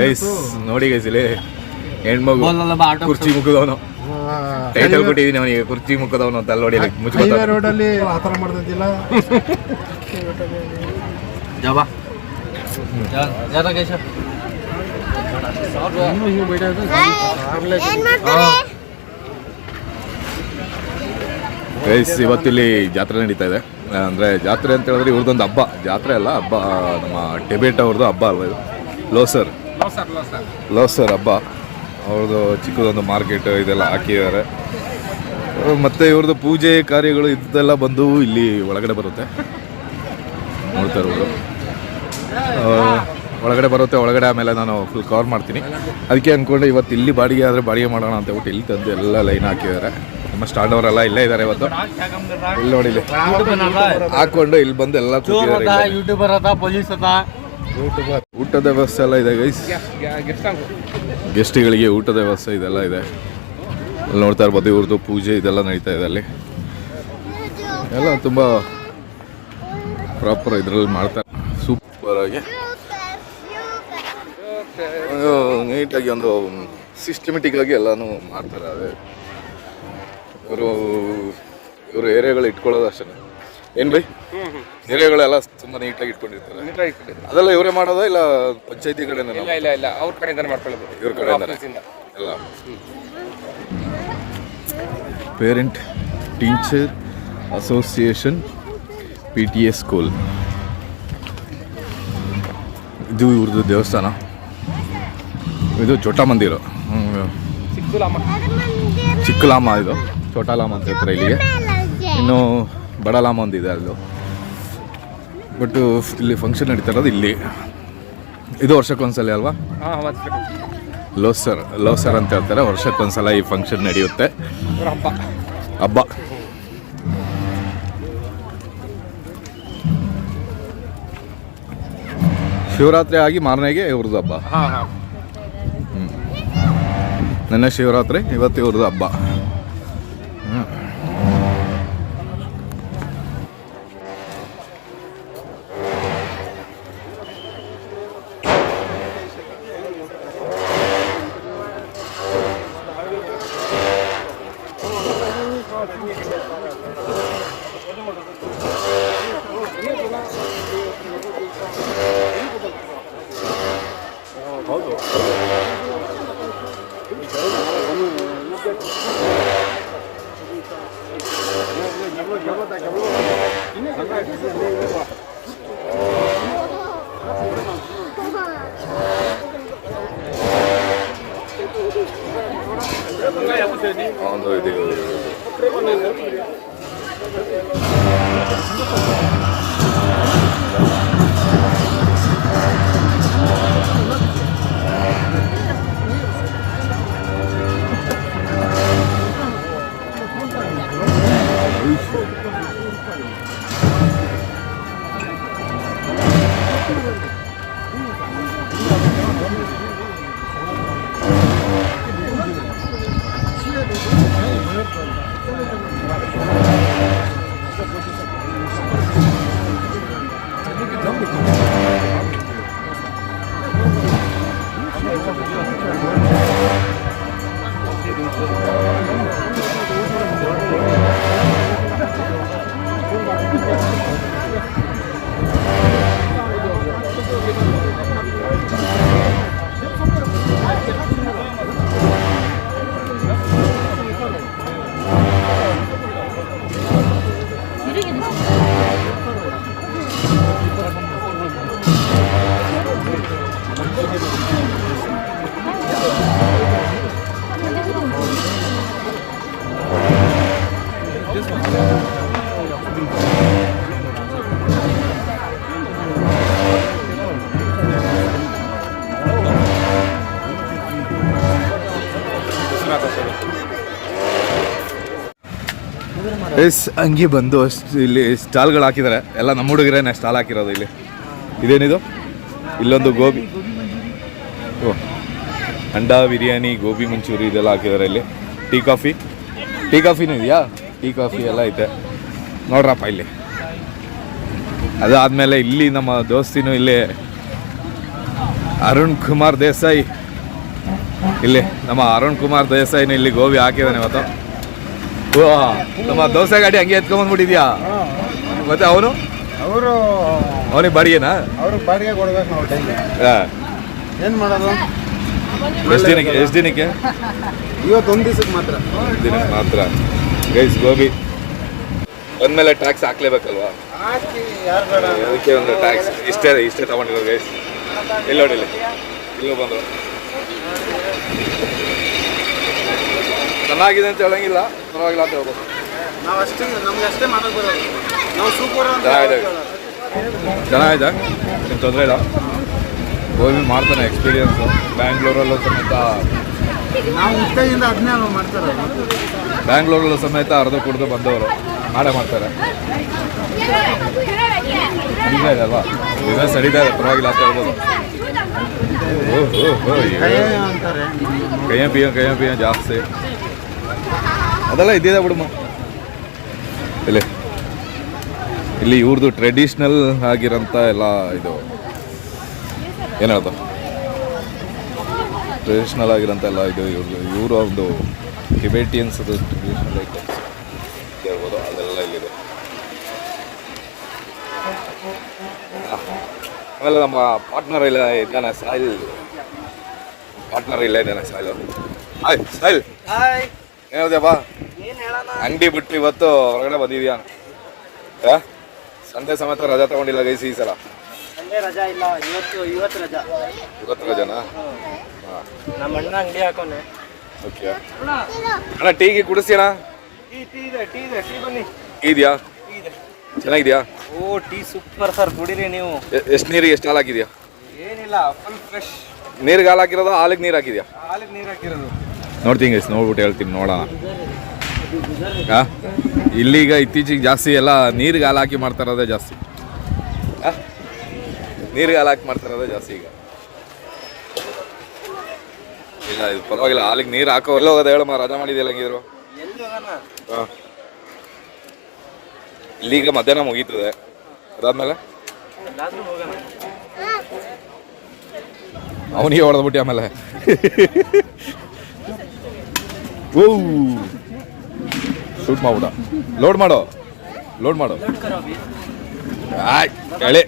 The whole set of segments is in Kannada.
ಗೈಸ್ ನೋಡಿ ಗೈಸ್ ಇಲ್ಲಿ ಹೆಣ್ಮಗು ಕುರ್ಚಿ ಮುಗಿದವನು ಟೈಟಲ್ ಕೊಟ್ಟಿದ್ದೀನಿ ಅವನಿಗೆ ಕುರ್ಚಿ ಮುಖದವನು ಅಂತ ಅಲ್ಲಿ ನೋಡಿ ಅಲ್ಲಿ ಮುಚ್ಕೋತ ರೋಡಲ್ಲಿ ಆ ಥರ ಮಾಡ್ತಿದ್ದಿಲ್ಲ? ಜಬ ಜಾತ ಕೇಶವ್ ಗೈಸ್ ಇವತ್ತಿಲ್ಲಿ ಜಾತ್ರೆ ನಡೀತಾ ಇದೆ. ಅಂದ್ರೆ ಜಾತ್ರೆ ಅಂತ ಹೇಳಿದ್ರೆ ಇವ್ರದೊಂದು ಹಬ್ಬ. ಜಾತ್ರೆ ಅಲ್ಲ ಹಬ್ಬ ನಮ್ಮ ಟಿಬೇಟ್ ಅವ್ರದ್ದು ಹಬ್ಬ ಅಲ್ವಾ ಇದು? ಲೋಸರ್ ಲೋಸರ್ ಹಬ್ಬ ಅವ್ರದ್ದು ಚಿಕ್ಕದೊಂದು ಮಾರ್ಕೆಟ್ ಇದೆಲ್ಲ ಹಾಕಿದ್ದಾರೆ. ಮತ್ತು ಇವ್ರದ್ದು ಪೂಜೆ ಕಾರ್ಯಗಳು ಇದೆಲ್ಲ ಬಂದು ಇಲ್ಲಿ ಒಳಗಡೆ ಬರುತ್ತೆ. ನೋಡ್ತಾ ಇರ್ಬೋದು. ಒಳಗಡೆ ಬರುತ್ತೆ ಒಳಗಡೆ ಆಮೇಲೆ ನಾನು ಫುಲ್ ಕವರ್ ಮಾಡ್ತೀನಿ. ಅದಕ್ಕೆ ಅಂದ್ಕೊಂಡು ಇವತ್ತು ಇಲ್ಲಿ ಬಾಡಿಗೆ ಆದರೆ ಬಾಡಿಗೆ ಮಾಡೋಣ ಅಂತ ಹೇಳ್ಬಿಟ್ಟು ಇಲ್ಲಿ ತಂದು ಎಲ್ಲ ಲೈನ್ ಹಾಕಿದ್ದಾರೆ. ನಮ್ಮ ಸ್ಟಾಂಡ್ ಅವರೆಲ್ಲ ಇಲ್ಲೇ ಇದ್ದಾರೆ ಇವತ್ತು. ಇಲ್ಲಿ ನೋಡಿ ಇಲ್ಲಿ. ಹಾಕೊಂಡು ಇಲ್ಲಿ ಬಂದು ಎಲ್ಲ ಯೂಟ್ಯೂಬರ್ ಅದ ಪೊಲೀಸ್ ಅದ. ಊಟದ ವ್ಯವಸ್ಥೆ ಎಲ್ಲ ಇದೆ ಗೈಸ್ ಗೆಸ್ಟ್ಗಳಿಗೆ ಊಟದ ವ್ಯವಸ್ಥೆ ಇದೆಲ್ಲ ಇದೆ. ಅಲ್ಲಿ ನೋಡ್ತಾ ಇರ್ಬೋದು ಇವ್ರದ್ದು ಪೂಜೆ ಇದೆಲ್ಲ ನಡೀತಾ ಇದೆ ಅಲ್ಲಿ. ಎಲ್ಲ ತುಂಬ ಪ್ರಾಪರ್ ಇದರಲ್ಲಿ ಮಾಡ್ತಾರೆ ಸೂಪರ್ ಆಗಿ. ನೀಟಾಗಿ ಒಂದು ಸಿಸ್ಟಮೆಟಿಕ್ ಆಗಿ ಎಲ್ಲಾನು ಮಾಡ್ತಾರೆ. ಅದೇ. ಇವರು ಇವರು ಏರಿಯಾಗಳು ಇಟ್ಕೊಳ್ಳೋದು ಅಷ್ಟೇ ಏನ್ ಬೈ ಏರಿಯಾಗಳೆಲ್ಲ ತುಂಬಾ ನೀಟಾಗಿ ಇಟ್ಕೊಂಡಿರ್ತಾರೆ. ಅದೆಲ್ಲ ಇವರೇ ಮಾಡೋದಾ ಇಲ್ಲ ಪಂಚಾಯತಿ ಕಡೆಯಿಂದ ಇಲ್ಲ ಇಲ್ಲ ಇಲ್ಲ. ಅವ್ರ ಕಡೆಯಿಂದ ಮಾಡ್ಕೊಳ್ಳೋದು. ಇವ್ರ ಕಡೆಯಿಂದ ಎಲ್ಲ. Parent teacher association P T A school ಇದು ಇವ್ರದ್ದು ದೇವಸ್ಥಾನ. ಇದು ಚೋಟಾ ಮಂದಿರ ಹ್ಮ್. ಲಾಮ ಚಿಕ್ಕಲಾಮ ಇದು. ಚೋಟಾಲಾಮ ಅಂತ ಹೇಳ್ತಾರೆ ಇಲ್ಲಿಗೆ. ಇನ್ನು ಬಡಲಾಮ ಒಂದಿದೆ ಅಲ್ಲೂ. ಬಟ್ ಇಲ್ಲಿ ಫಂಕ್ಷನ್ ನಡೀತಾ ಇರೋದು ಇಲ್ಲಿ. ಇದು ವರ್ಷಕ್ಕೊಂದ್ಸಲ ಅಲ್ವಾ? ಲೋ ಸರ್ ಲೋ ಸರ್ ಅಂತ ಹೇಳ್ತಾರೆ. ವರ್ಷಕ್ಕೊಂದ್ಸಲ ಈ ಫಂಕ್ಷನ್ ನಡೆಯುತ್ತೆ. ಹಬ್ಬ. ಹಬ್ಬ. ಶಿವರಾತ್ರಿ ಆಗಿ ಮಾರನೆಗೆ ಇವ್ರದ್ದು ಹಬ್ಬ. ಹಾಂ ಹಾಂ. ನೆನ್ನೆ ಶಿವರಾತ್ರಿ ಇವತ್ತು ಇವ್ರದ್ದು ಹಬ್ಬ. ಎಸ್, ಹಂಗೆ ಬಂದು ಅಷ್ಟು ಇಲ್ಲಿ ಸ್ಟಾಲ್ಗಳು ಹಾಕಿದ್ದಾರೆ. ಎಲ್ಲ ನಮ್ಮ ಹುಡುಗರೇನೆ ಸ್ಟಾಲ್ ಹಾಕಿರೋದು ಇಲ್ಲಿ. ಇದೇನಿದು? ಇಲ್ಲೊಂದು ಗೋಬಿ. ಓ, ಅಂಡಾ ಬಿರಿಯಾನಿ, ಗೋಬಿ ಮಂಚೂರಿ ಇದೆಲ್ಲ ಹಾಕಿದ್ದಾರೆ ಇಲ್ಲಿ. Tea coffee. ಟೀ ಕಾಫಿನೂ ಇದೆಯಾ? ಟೀ ಕಾಫಿ ಎಲ್ಲ ಐತೆ. ನೋಡ್ರಪ್ಪ ಇಲ್ಲಿ. ಅದಾದಮೇಲೆ ಇಲ್ಲಿ ನಮ್ಮ ದೋಸ್ತಿನೂ ಇಲ್ಲಿ ಅರುಣ್ ಕುಮಾರ್ ದೇಸಾಯಿ. ಇಲ್ಲಿ ನಮ್ಮ ಅರುಣ್ ಕುಮಾರ್ ದೇಸಾಯಿನ ಇಲ್ಲಿ ಗೋಬಿ ಹಾಕಿದಾನೆ ಇವತ್ತು. ನಮ್ಮ ದೋಸೆ ಗಾಡಿ ಹಂಗೆ ಎತ್ಕೊಂಬಂದ್ಬಿಟ್ಟಿದ್ಯಾ ಮತ್ತೆ ಅವನು? ಅವರು ಅವನಿಗೆ ಬಾಡಿಗೆನಾ? ಅವ್ರಿಗೆ ಬಾಡಿಗೆ ಕೊಡ್ಬೇಕು ನಾವು ಡೈಲಿ. ಹಾಂ. ಏನು ಮಾಡೋದು? ಎಷ್ಟು ದಿನಕ್ಕೆ ಎಷ್ಟು ದಿನಕ್ಕೆ? ಇವತ್ತು ಒಂದು ದಿವಸಕ್ಕೆ ಮಾತ್ರ. ದಿನಕ್ಕೆ ಮಾತ್ರ. ಗೈಸ್ ಗೋಬಿ. ಒಂದ್ಮೇಲೆ ಟ್ಯಾಕ್ಸ್ ಹಾಕ್ಲೇಬೇಕಲ್ವಾ? ಅದಕ್ಕೆ ಒಂದು ಟ್ಯಾಕ್ಸ್. ಇಷ್ಟೇ ಇಷ್ಟೇ ತಗೊಂಡಿರೋ ಗೈಸ್. ಇಲ್ಲ ನೋಡಿ ಇಲ್ಲಿ. ಇಲ್ಲೂ ಬಂದು ಚೆನ್ನಾಗಿದೆ ಅಂತ ಹೇಳಂಗಿಲ್ಲ. ಪರವಾಗಿಲ್ಲ ಅಂತ ಹೇಳ್ಬೋದು. ನಾವು ಅಷ್ಟೇ ನಮ್ಗೆ ಅಷ್ಟೇ ಮಾಡೋದು ಬರೋದು. ನಾವು ಸೂಪರ್ ಅಂತ ಚೆನ್ನಾಗಿದೆ. ಚೆನ್ನಾಗಿದೆ. ಏನು ತೊಂದರೆ ಇಲ್ಲ. ಗೋಬಿ ಮಾಡ್ತಾನೆ ಎಕ್ಸ್ಪೀರಿಯನ್ಸು ಬ್ಯಾಂಗ್ಳೂರಲ್ಲೂ ಸಮೇತ ನಾವು ಹುಟ್ಟದಿಂದ ಅದನ್ನೇ ಮಾಡ್ತಾರೆ ಬ್ಯಾಂಗ್ಳೂರಲ್ಲೂ ಸಮೇತ ಅರ್ಧ ಕುಡಿದು ಬಂದವರು. ಮಾಡೇ ಮಾಡ್ತಾರೆ. ಇಲ್ಲ ಇದೆ ಅಲ್ವಾ? ಬಿಸ್ನೆಸ್ ನಡೀತಾ ಇದೆ. ಪರವಾಗಿಲ್ಲ ಅಂತ ಹೇಳ್ಬೋದು. ಓಹ್ ಓಹ್ ಓಹ್ ಕೈಯ ಪಿಯ ಕೈಯ ಪಿಯ ಜಾಸ್ತಿ. ಅದೆಲ್ಲ ಇದ್ದಿದೆ ಬಿಡಮ್ಮ ಇಲ್ಲಿ. ಇಲ್ಲಿ ಇವ್ರದ್ದು ಟ್ರೆಡಿಷ್ನಲ್ ಆಗಿರೋಂಥ ಎಲ್ಲ ಇದು. ಏನದು ಟ್ರೆಡಿಷ್ನಲ್ ಆಗಿರೋಂಥ ಎಲ್ಲ ಇದು ಇವ್ರದ್ದು ಇವರ ಒಂದು ಟಿಬೇಟಿಯನ್ಸ್ ಟ್ರೆಡಿಷ್ನಲ್ ಐಟಮ್ಸ್ ಹೇಳ್ಬೋದು? ಅದೆಲ್ಲ ಇಲ್ಲಿದೆ. ಆಮೇಲೆ ನಮ್ಮ ಪಾರ್ಟ್ನರ್ ಇಲ್ಲ ಇದ್ದಾನೆ, ಸಾಯಿಲ್. ಪಾರ್ಟ್ನರ್ ಇಲ್ಲ ಇದ್ದಾನೆ, ಸಾಯಿಲ್ ಹಾಯ್, ಸಾಯಿಲ್. ಏನಿದೆಯಪ್ಪ ಅಂಗಡಿ ಬಿಟ್ಟು ಇವತ್ತು ಹೊರಗಡೆ ಬಂದಿದ್ಯಾ? ಸಂಡೆ ಸಮೇತ ರಜಾ ತಗೊಂಡಿಲ್ಲ ಗೈಸಿ ಈ ಸಲ. ರಜಾ ಇಲ್ಲ ಇವತ್ತು ಇವತ್ತು ರಜಾ. ಇವತ್ತು ರಜಾನಾ? ನಮ್ಮ ಅಣ್ಣ ಅಂಗಡಿ ಹಾಕೋನೆ. ಓಕೆ. ಅಣ್ಣ ಟೀಗೆ ಕುಡಿಸ್ತೀಣ ಟೀ ಟೀ ಇದೆ ಟೀ ಇದೆ ಟೀ ಬನ್ನಿ. ಇದೆಯಾ? ಚೆನ್ನಾಗಿದ್ಯಾ? ಓ ಟೀ ಸೂಪರ್ ಸರ್ ಕುಡೀರಿ ನೀವು. ಎಷ್ಟು ನೀರಿಗೆ ಎಷ್ಟು ಹಾಲು ಹಾಕಿದ್ಯಾ? ಏನಿಲ್ಲ ಫುಲ್ ಫ್ರೆಶ್ ನೀರಿಗೆ ಹಾಲು ಹಾಕಿರೋದು ಹಾಲಿಗೆ ನೀರು ಹಾಕಿದ್ಯಾ? ಹಾಲಿಗೆ ನೀರು ಹಾಕಿರೋದು. ನೋಡ್ತೀನಿ ಗೈಸ್ ನೋಡ್ಬಿಟ್ಟು ಹೇಳ್ತೀನಿ, ನೋಡೋಣ. ಇಲ್ಲಿಗ ಇತ್ತೀಚೆಗೆ ಜಾಸ್ತಿ ಎಲ್ಲ ನೀರಿಗೆ ಹಾಲು ಹಾಕಿ ಮಾಡ್ತಾ ಇರೋದೇ ಜಾಸ್ತಿ? ನೀರಿಗೆ ಹಾಲು ಹಾಕಿ ಮಾಡ್ತಾ ಇರೋದೇ ಜಾಸ್ತಿ ಈಗ. ಇಲ್ಲ, ಇದು ಪರವಾಗಿಲ್ಲ, ಹಾಲಿಗೆ ನೀರು ಹಾಕೋ ಎಲ್ಲ ಹೋಗೋದು ಹೇಳಮ್ಮ ರಜಾ ಮಾಡಿದೆಯಲ್ಲ ಹಂಗಿದ್ರು? ಹಾಂ ಇಲ್ಲೀಗ ಮಧ್ಯಾಹ್ನ ಮುಗೀತದೆ. ಅದಾದ್ಮೇಲೆ? ಅವನಿಗೆ ಹೊಡೆದ್ಬಿಟ್ಟು ಆಮೇಲೆ. ಓ. ಶೂಟ್ ಮಾಡ್ಬಿಡ. ಲೋಡ್ ಮಾಡೋ. ಲೋಡ್ ಮಾಡೋ. ಎಳೆ.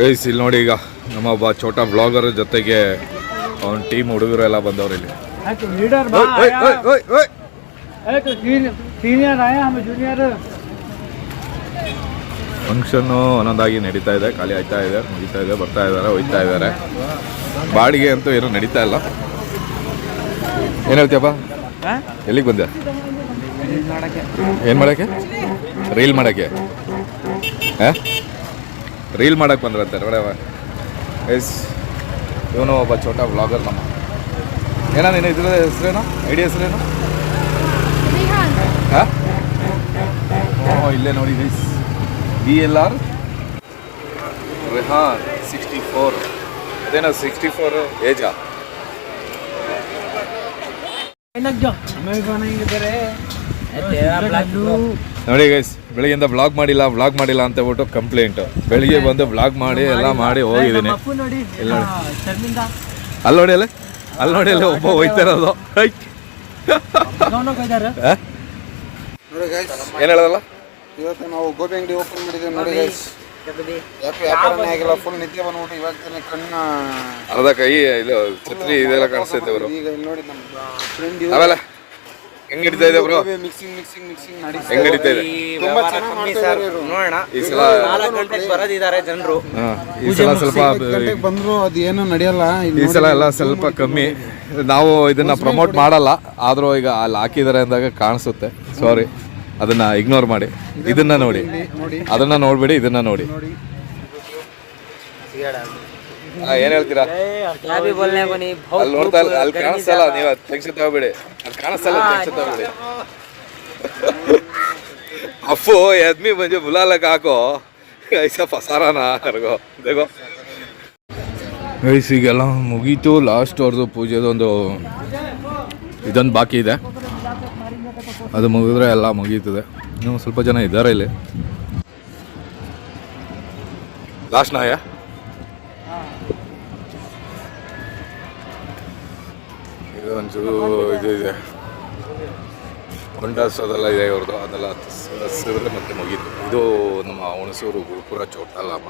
ರೈಸ್ ಇಲ್ಲಿ ನೋಡಿ ಈಗ ನಮ್ಮ ಒಬ್ಬ ಛೋಟಾ ಬ್ಲಾಗರ್ ಜೊತೆಗೆ ಅವನ ಟೀಮ್ ಹುಡುಗರೆಲ್ಲ ಬಂದವ್ರು ಇಲ್ಲಿ. ಸೀನಿಯರ್ ಆಯ? ಹಮ್ ಜೂನಿಯರ್ ಫಂಕ್ಷನ್ನು ಒಂದೊಂದಾಗಿ ನಡೀತಾ ಇದೆ ಖಾಲಿ ಆಯ್ತಾ ಇದೆ ಮುಗಿತಾ ಇದೆ ಬರ್ತಾ ಇದ್ದಾರೆ ಹೋಯ್ತಾ ಇದ್ದಾರೆ. ಬಾಡಿಗೆ ಅಂತೂ ಏನೂ ನಡೀತಾ ಇಲ್ಲ. ಏನು ಹೇಳ್ತೀಯಪ್ಪ? ಎಲ್ಲಿಗೆ ಬಂದೆ? ಏನು ಮಾಡೋಕ್ಕೆ? ರೀಲ್ ಮಾಡೋಕ್ಕೆ. ಹಾಂ ರೀಲ್ ಮಾಡಕ್ಕೆ ಬಂದ್ರಂತೆ ನೋಡವ ಎಸ್ ಇವನು ಒಬ್ಬ ಛೋಟ ವ್ಲಾಗರ್ ನಮ್ಮ. ಏನೋ ನೀನು ಇದ್ರ ಹೆಸರೇನು? ಐಡಿಯಾ ಹೆಸರೇನು? ಇಲ್ಲೇ ನೋಡಿ guys B L R Rehan sixty four ಅದೇನೋ ಸಿಕ್ಸ್ಟಿ ಫೋರ್ ಏಜಾ ನೋಡಿ ಗೈಸ್ ಬೆಳಿಗ್ಗೆಯಿಂದ ಬ್ಲಾಗ್ ಮಾಡಿಲ್ಲ ಬ್ಲಾಗ್ ಮಾಡಿಲ್ಲ ಅಂತ ಹೇಳ್ಬಿಟ್ಟು ಕಂಪ್ಲೇಂಟ್ ಬೆಳಿಗ್ಗೆ ಬಂದು ಬ್ಲಾಗ್ ಮಾಡಿ ಎಲ್ಲ ಮಾಡಿ ಹೋಗಿದ್ದೀನಿ. ಅಲ್ಲಿ ನೋಡಿ ಅಲ್ಲ ಅಲ್ಲಿ ನೋಡಿ ಅಲ್ಲ ಒಬ್ಬ ಹೋಯ್ತಾ ಇರೋದು. ನೋಡಿ ಗೈಸ್ ಏನು ಹೇಳೋದಲ್ಲ? ಇವತ್ತು ನಾವು ಗೋಬಿ ಅಂಗಡಿ ಓಪನ್ ಮಾಡಿದ್ದೇವೆ ನೋಡಿ ಗೈಸ್ ಯಾಕೆ ವ್ಯಾಪಾರನೇ ಆಗಿಲ್ಲ ಫುಲ್ ನಿದ್ದೆ ಬಂದ್ಬಿಟ್ಟು ಇವಾಗ ತಾನೇ ಕಣ್ಣ ಅರ್ಧ ಕೈ ಇದು ಛತ್ರಿ ಇದೆಲ್ಲ ಕಾಣಿಸ್ತೈತೆ ಅವರು ಈಗ ಇಲ್ಲಿ ನೋಡಿ ನಮ್ಮ ಫ್ರೆಂಡ್ ಆಮೇಲೆ? ಹೆಂಗ್ ಹಿಡಿತಾ ಇದೆ ಬ್ರೋ? ಮಿಕ್ಸಿಂಗ್ ಮಿಕ್ಸಿಂಗ್ ಮಿಕ್ಸಿಂಗ್ ನಡೀತಾ ಹೆಂಗ್ ಹಿಡಿತಾ ಇದೆ. ತುಂಬಾ ಚೆನ್ನಾಗಿ ಮಾಡ್ತಾ ಇದ್ದಾರೆ ನೋಡೋಣ ಈ ಸಲ ನಾಲ್ಕು ಗಂಟೆಗೆ ಬರೋದಿದ್ದಾರೆ ಜನರು. ಹಾ, ಈ ಸಲ ಸ್ವಲ್ಪ ಐದು ಬಂದ್ರು ಅದು ಏನೂ ನಡೆಯಲ್ಲ ಈ ಸಲ ಎಲ್ಲ ಸ್ವಲ್ಪ ಕಮ್ಮಿ. ನಾವು ಇದನ್ನ ಪ್ರಮೋಟ್ ಮಾಡಲ್ಲ ಆದ್ರೂ ಈಗ ಅಲ್ಲಿ ಹಾಕಿದ್ದಾರೆ ಅಂದಾಗ ಕಾಣಿಸುತ್ತೆ. ಸಾರಿ ಅದನ್ನ ಇಗ್ನೋರ್ ಮಾಡಿ. ಇದನ್ನ ನೋಡಿ. ಅದನ್ನ ನೋಡ್ಬೇಡಿ ಇದನ್ನ ನೋಡಿ. ಏನ್ ಹೇಳ್ತೀರಾ? ಅಲ್ಲಿ ನೋಡ್ತಾ ಅಲ್ಲಿ ಕಾಣಿಸ್ತಲ್ಲ ನೀವು ಟೆನ್ಷನ್ ತಗೋಬೇಡಿ. ಅಲ್ಲಿ ಕಾಣಿಸ್ತಲ್ಲ ಟೆನ್ಷನ್ ತಗೋಬೇಡಿ. ಅಪ್ಪು ಯದ್ಮಿ ಮಂಜು ಬುಲಾಲಕ್ಕೆ ಹಾಕೋ. ಐಸಾ ಫಸಾರನ ಕರ್ಗೋ ಬೇಗೋ ಗೈಸ್ ಈಗೆಲ್ಲ ಮುಗೀತು ಲಾಸ್ಟ್ ಅವ್ರದ್ದು ಪೂಜೆದೊಂದು ಇದೊಂದು ಬಾಕಿ ಇದೆ. ಅದು ಮುಗಿದ್ರೆ ಎಲ್ಲ ಮುಗೀತದೆ. ಇನ್ನೂ ಸ್ವಲ್ಪ ಜನ ಇದ್ದಾರೆ ಇಲ್ಲಿ. ಲಾಸ್ಟ್ ನಾಯಾ? ಇದು ಒಂಚೂರು ಇದು ಇದೆ. ಹೊಂಡಾಸ್ ಅದೆಲ್ಲ ಇದೆ ಇವ್ರದ್ದು. ಅದೆಲ್ಲ ಸಿಡಿದ್ರೆ ಮತ್ತೆ ಮುಗೀತು. ಇದು ನಮ್ಮ ಹುಣಸೂರು ಗುರುಪುರ ಚೋಟಲಾಮ.